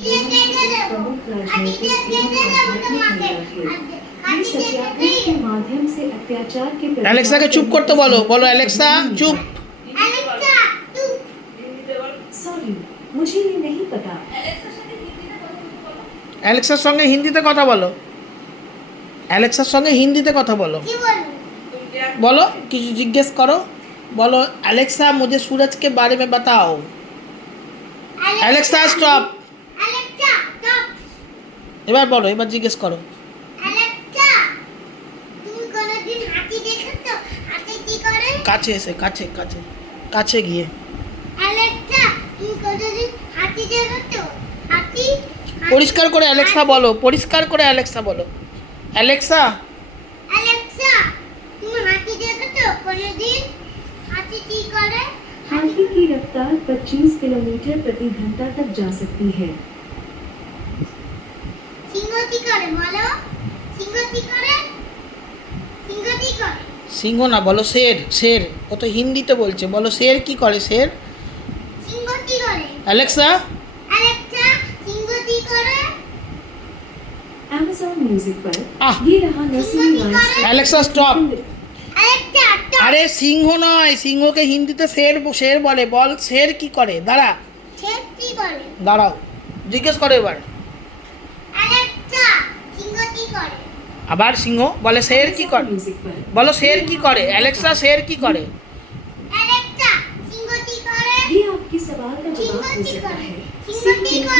प्रमुख राजनीतिक एवं आध्यात्मिक नेता थे। ये सत्याग्रह के माध्यम से अत्याचार के एलेक्सा के चुप करते बोलो, बोलो एलेक्सा चुप। सॉरी, मुझे ये नहीं पता। एलेक्सार संगे हिंदीते কথা বলো, एलेक्सार संगे हिंदीते কথা বলো, बोलो কিছু জিজ্ঞেস করো, बोलो एलेक्सा मुझे सूरज के बारे में बताओ। Alexa stop. এবার বলো, এবার জিজ্ঞেস করো। কাছে এসে কাছে কাছে কাছে গিয়ে পরিষ্কার করে অ্যালেক্সা বলো, পরিষ্কার করে অ্যালেক্সা বলো। অ্যালেক্সা हाथी की रफ्तार 25 किलोमीटर प्रति घंटा तक जा सकती है। সিংহ না, বলো শের। শের ও তো হিন্দিতে বলছে, বলো শের কি করে। শের অ্যালেক্সা Amazon Music पर ये रहा नर्सरी राइम्स। Alexa stop. আরে সিংহ নয়, সিংহকে হিন্দিতে শের শের বলে, বল শের কি করে। দাঁড়া দাঁড়াও, জিজ্ঞেস করো এবার। আবার সিংহ বলে শের কি করে, म्यूजिक पर বলো শের কি করে। অ্যালেক্সা শের কি করে। ये आपके सवाल का जवाब हो सकता है।